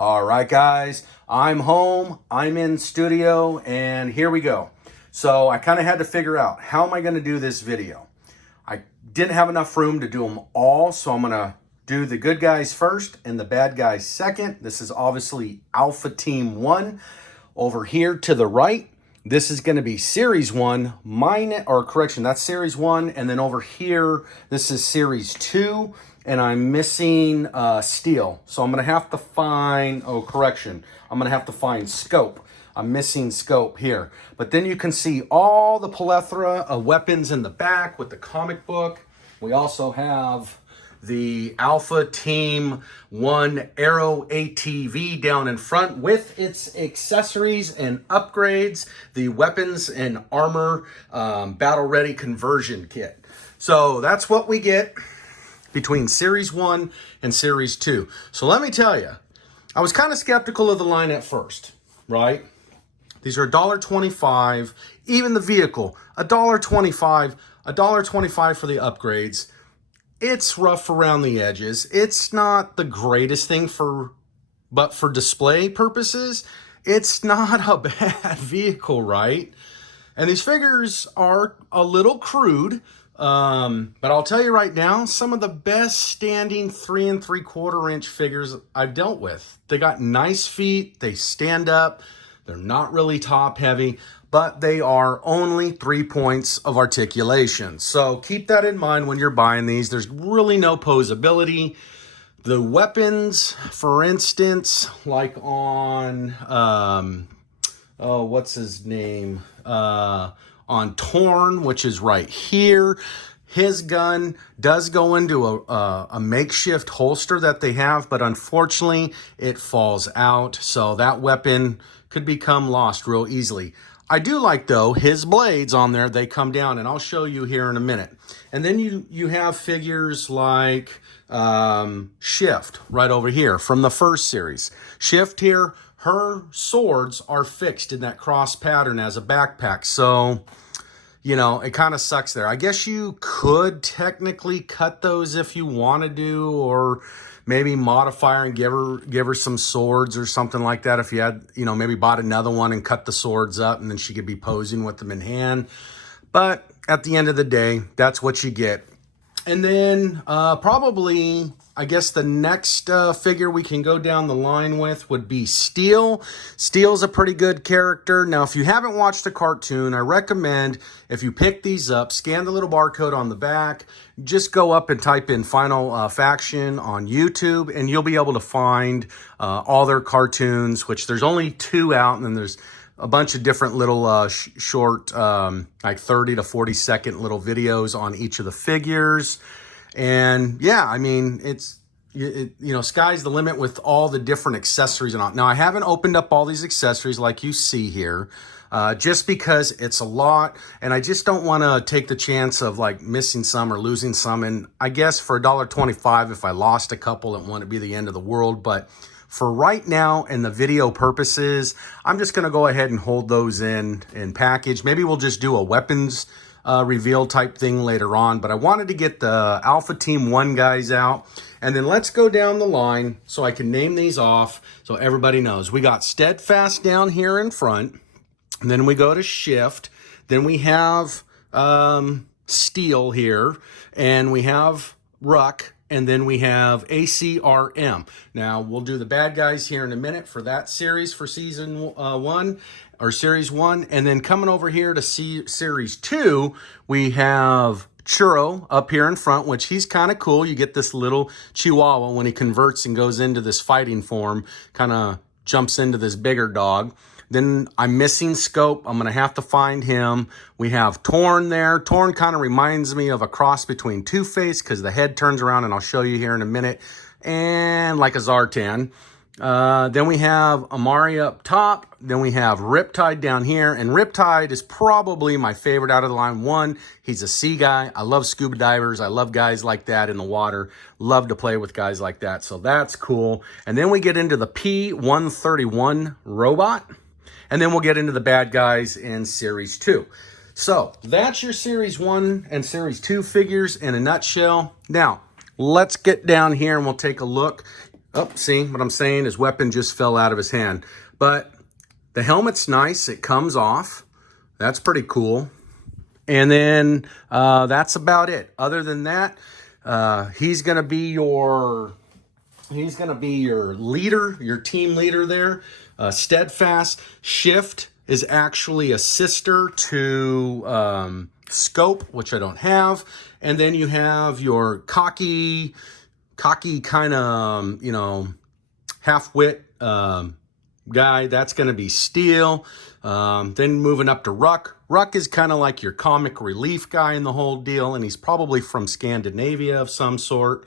All right, guys, I'm home, I'm in studio, and here we go. So I kind of had to figure out, how am I going to do this video? I didn't have enough room to do them all, so I'm going to do the good guys first and the bad guys second. This is obviously Alpha Team 1. Over here to the right, this is going to be Series 1, that's Series 1, and then over here, this is Series 2. And I'm missing steel. So I'm going to have to find, I'm going to have to find scope. I'm missing scope here. But then you can see all the plethora of weapons in the back with the comic book. We also have the Alpha Team 1 Aero ATV down in front with its accessories and upgrades, the weapons and armor battle ready conversion kit. So that's what we get between Series 1 and Series 2. So let me tell you, I was kind of skeptical of the line at first, right? These are $1.25, even the vehicle, $1.25, $1.25 for the upgrades. It's rough around the edges. It's not the greatest thing but for display purposes, it's not a bad vehicle, right? And these figures are a little crude. But I'll tell you right now, some of the best standing 3 3/4 inch figures I've dealt with. They got nice feet, they stand up, they're not really top heavy, but they are only 3 points of articulation. So keep that in mind when you're buying these. There's really no posability. The weapons, for instance, like on, what's his name? On Torn, which is right here. His gun does go into a makeshift holster that they have, but unfortunately it falls out. So that weapon could become lost real easily. I do like, though, his blades on there, they come down, and I'll show you here in a minute. And then you have figures like Shift right over here from the first series. Shift here, her swords are fixed in that cross pattern as a backpack. So, you know, it kind of sucks there. I guess you could technically cut those if you want to, or maybe modify her and give her some swords or something like that. If you had, you know, maybe bought another one and cut the swords up, and then she could be posing with them in hand. But at the end of the day, that's what you get. And then probably, I guess the next figure we can go down the line with would be Steel. Steel's a pretty good character. Now, if you haven't watched the cartoon, I recommend if you pick these up, scan the little barcode on the back, just go up and type in Final Faction on YouTube, and you'll be able to find all their cartoons, which there's only 2 out, and then there's a bunch of different little short, like 30 to 40 second little videos on each of the figures. And yeah, I mean, you know, sky's the limit with all the different accessories and all. Now, I haven't opened up all these accessories like you see here, just because it's a lot, and I just don't want to take the chance of like missing some or losing some. And I guess for $1.25, if I lost a couple, it wouldn't be the end of the world. But for right now and the video purposes, I'm just going to go ahead and hold those in package. Maybe we'll just do a weapons reveal type thing later on. But I wanted to get the Alpha Team 1 guys out. And then let's go down the line so I can name these off so everybody knows. We got Steadfast down here in front. And then we go to Shift. Then we have Steel here. And we have Ruck. And then we have ACRM. Now, we'll do the bad guys here in a minute for that series for Season 1, or Series 1. And then coming over here to Series 2, we have Churro up here in front, which he's kind of cool. You get this little Chihuahua when he converts and goes into this fighting form, kind of jumps into this bigger dog. Then I'm missing Scope. I'm going to have to find him. We have Torn there. Torn kind of reminds me of a cross between Two-Face because the head turns around, and I'll show you here in a minute, and like a Zartan. Then we have Amari up top. Then we have Riptide down here. And Riptide is probably my favorite out of the line. One, he's a sea guy. I love scuba divers. I love guys like that in the water. Love to play with guys like that. So that's cool. And then we get into the P-131 robot. And then we'll get into the bad guys in Series 2. So that's your Series 1 and Series 2 figures in a nutshell. Now, let's get down here and we'll take a look. Oh, see what I'm saying? His weapon just fell out of his hand. But the helmet's nice. It comes off. That's pretty cool. And then that's about it. Other than that, he's gonna be your leader, your team leader there. Steadfast. Shift is actually a sister to Scope, which I don't have. And then you have your cocky kind of, half-wit guy. That's going to be Steel. Then moving up to Ruck. Ruck is kind of like your comic relief guy in the whole deal, and he's probably from Scandinavia of some sort.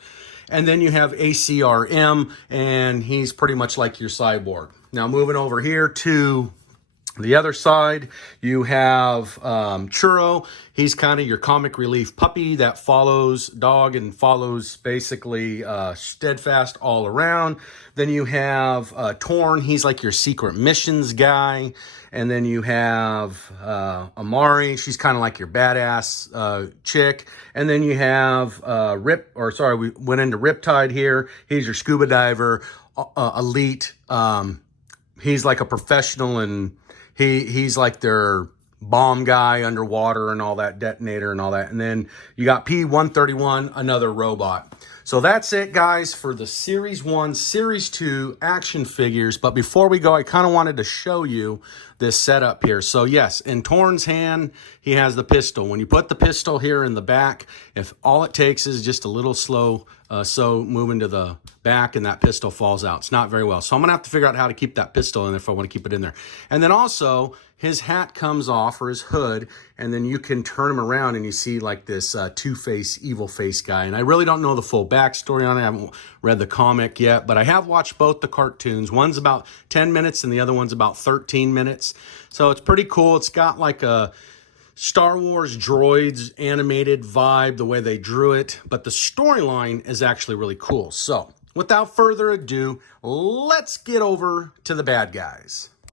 And then you have ACRM, and he's pretty much like your Cyborg. Now moving over here to the other side, you have Churro. He's kind of your comic relief puppy that follows Dog and follows basically Steadfast all around. Then you have Torn. He's like your secret missions guy. And then you have Amari. She's kind of like your badass chick. And then you have we went into Riptide here. He's your scuba diver, elite. He's like a professional, and he's like their bomb guy underwater and all that, detonator and all that. And then you got P-131, another robot. So that's it, guys, for the Series 1, Series 2 action figures. But before we go, I kind of wanted to show you this setup here. So yes, in Torn's hand, he has the pistol. When you put the pistol here in the back, if all it takes is just a little slow moving to the back and that pistol falls out. It's not very well. So I'm going to have to figure out how to keep that pistol in there if I want to keep it in there. And then also, his hat comes off, or his hood, and then you can turn him around and you see like this two-face, evil face guy. And I really don't know the full backstory on it. I haven't read the comic yet, but I have watched both the cartoons. One's about 10 minutes and the other one's about 13 minutes. So it's pretty cool. It's got like a Star Wars droids animated vibe, the way they drew it, but the storyline is actually really cool. So without further ado, let's get over to the bad guys.